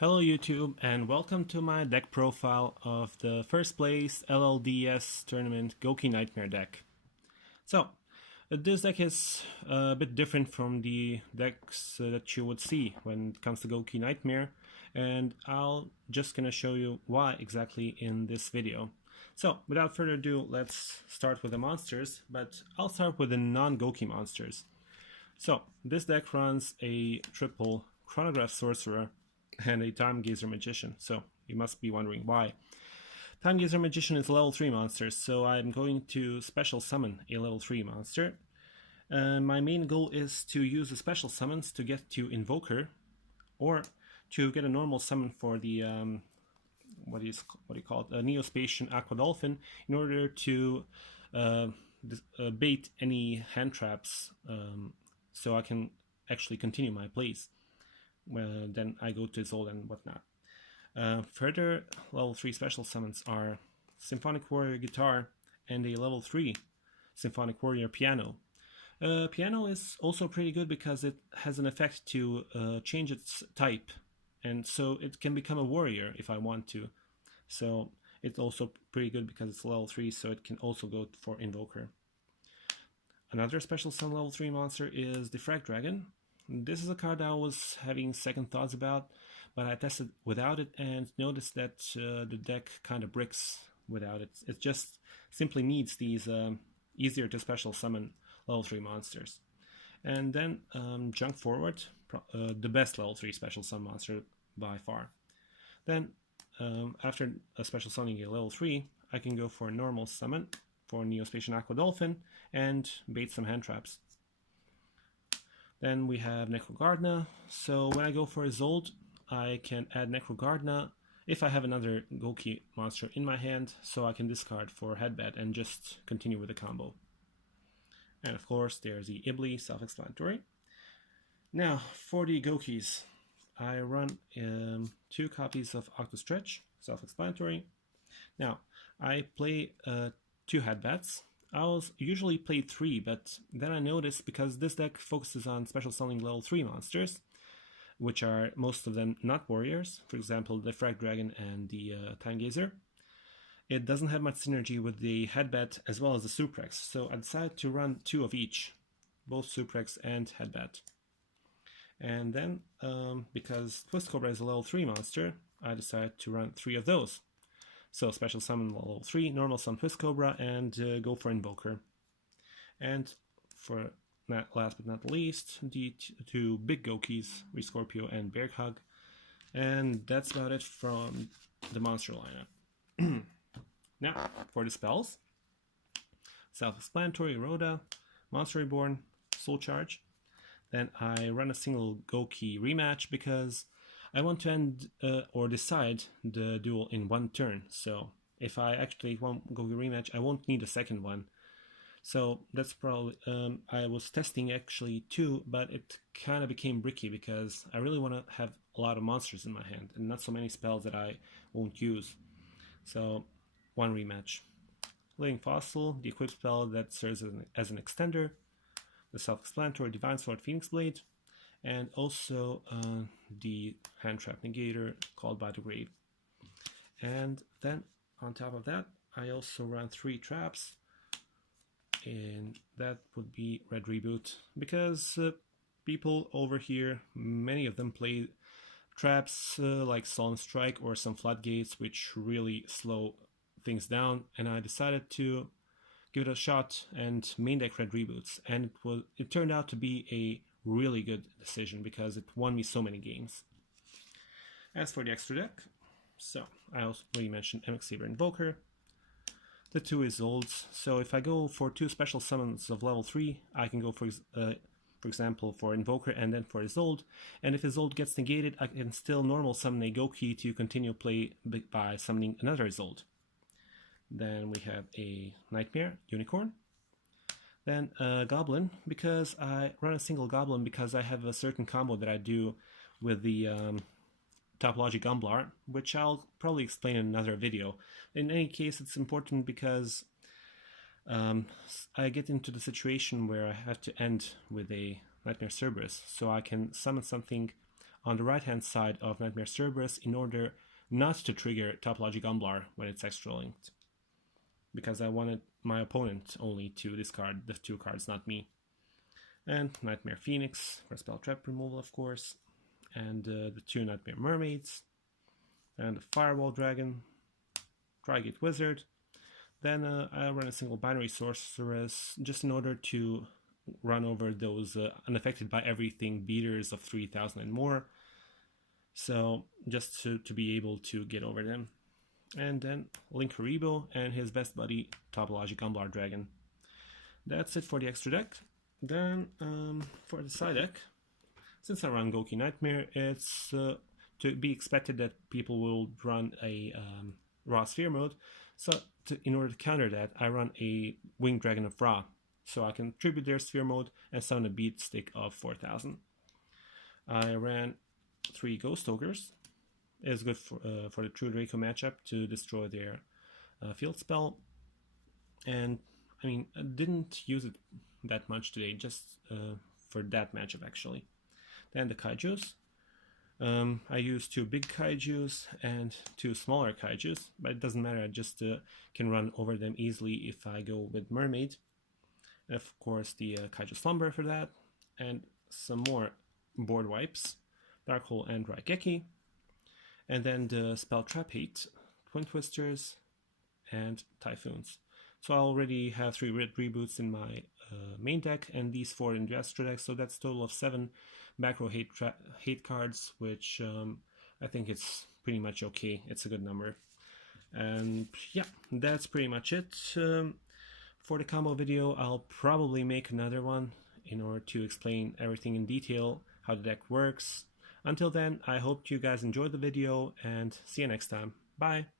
Hello YouTube and welcome to my deck profile of the first place LLDS tournament Gouki Knightmare deck. So, this deck is a bit different from the decks that you would see when it comes to Gouki Knightmare, and I'll just gonna show you why exactly in this video. So, without further ado, let's start with the monsters, but I'll start with the non-Gouki monsters. So, this deck runs a triple Chronograph Sorcerer and a Timegazer Magician, so you must be wondering why. Timegazer Magician is a level 3 monster, so I'm going to special summon a level 3 monster. My main goal is to use the special summons to get to Invoker, or to get a normal summon for the what do you call it, a Neo-Spacian Aqua Dolphin, in order to bait any hand traps, so I can actually continue my plays. Then I go to Isolde and whatnot. Further level 3 special summons are Symphonic Warrior Guitaar and a level 3 Symphonic Warrior Piano. Piano is also pretty good because it has an effect to change its type, and so it can become a warrior if I want to. So it's also pretty good because it's level 3, so it can also go for Invoker. Another special summon level 3 monster is Defrag Dragon. This is a card I was having second thoughts about, but I tested without it and noticed that the deck kind of bricks without it. It just simply needs these easier to special summon level 3 monsters. And then jump forward, the best level 3 special summon monster by far. Then after a special summoning a level 3, I can go for a normal summon for Neo-Spacian Aqua Dolphin and bait some hand traps. Then we have Necro Gardna, so when I go for Isolde, I can add Necro Gardna if I have another Gouki monster in my hand, so I can discard for Headbatt and just continue with the combo. And of course there's the Iblee, self-explanatory. Now for the Goukis, I run 2 copies of Octostretch, self-explanatory. Now I play 2 Headbatts. I'll usually play 3, but then I noticed, because this deck focuses on special summoning level 3 monsters, which are most of them not warriors, for example Defrag Dragon and the Timegazer, it doesn't have much synergy with the Headbatt as well as the Suprex, so I decided to run 2 of each, both Suprex and Headbatt. And then, because Twistcobra is a level 3 monster, I decided to run 3 of those. So special summon level 3, normal summon Twistcobra, and go for Invoker. And for last but not least, the 2 big Goukis, Riscorpio and Bearhug. And that's about it from the monster lineup. Now, for the spells. Self-explanatory, Rhoda, Monster Reborn, Soul Charge. Then I run a single Gouki Re-Match because I want to end or decide the duel in 1 turn, so if I actually want Gouki Re-Match, I won't need a second one. So that's probably, I was testing actually 2, but it kind of became bricky because I really want to have a lot of monsters in my hand and not so many spells that I won't use. So 1 Re-Match. Living Fossil, the equipped spell that serves as an extender, the self-explanatory Divine Sword Phoenix Blade, and also the hand trap negator called by the grave. And then on top of that, I also run 3 traps, and that would be Red Reboot, because people over here, many of them play traps like Solemn Strike or some floodgates, which really slow things down, and I decided to give it a shot and main deck Red Reboots, and it turned out to be a really good decision because it won me so many games. As for the extra deck, so I also already mentioned M-X-Saber Invoker, the 2 Isoldes. So if I go for 2 special summons of level 3, I can go for example for Invoker and then for Isolde, and if Isolde gets negated, I can still normal summon a Gouki to continue play by summoning another Isolde. Then we have a Knightmare Unicorn. Then a Goblin, because I run a single Goblin because I have a certain combo that I do with the Topology Gumblar, which I'll probably explain in another video. In any case, it's important because I get into the situation where I have to end with a Nightmare Cerberus, so I can summon something on the right hand side of Knightmare Cerberus in order not to trigger Topologic Umblar when it's extra linked, because I wanted my opponent only to discard the 2 cards, not me. And Nightmare Phoenix for spell trap removal, of course, and the 2 Nightmare Mermaids, and the Firewall Dragon, Trigate Wizard. Then I run a single binary sorceress just in order to run over those unaffected by everything beaters of 3000 and more, so just to be able to get over them. And then Link Haribo and his best buddy Topologic Umblar Dragon. That's it for the extra deck. Then for the side deck, since I run Gouki Knightmare, it's to be expected that people will run a Raw Sphere mode, so in order to counter that, I run a Winged Dragon of Ra, so I can tribute their Sphere mode and summon a beat stick of 4000. I ran 3 Ghost Ogres. It's good for the True Draco matchup to destroy their field spell, and I mean, I didn't use it that much today, just for that matchup actually. Then the Kaijus. I used 2 big Kaijus and 2 smaller Kaijus, but it doesn't matter, I just can run over them easily if I go with Mermaid. And of course the Kaiju Slumber for that, and some more board wipes, Dark Hole and Raigeki, and then the Spell Trap Hate, Twin Twisters, and Typhoons. So I already have 3 Red Reboots in my main deck, and these 4 in the extra deck, so that's a total of 7 macro hate cards, which I think it's pretty much okay. It's a good number. And yeah, that's pretty much it. For the combo video, I'll probably make another one in order to explain everything in detail, how the deck works. Until then, I hope you guys enjoyed the video, and see you next time. Bye!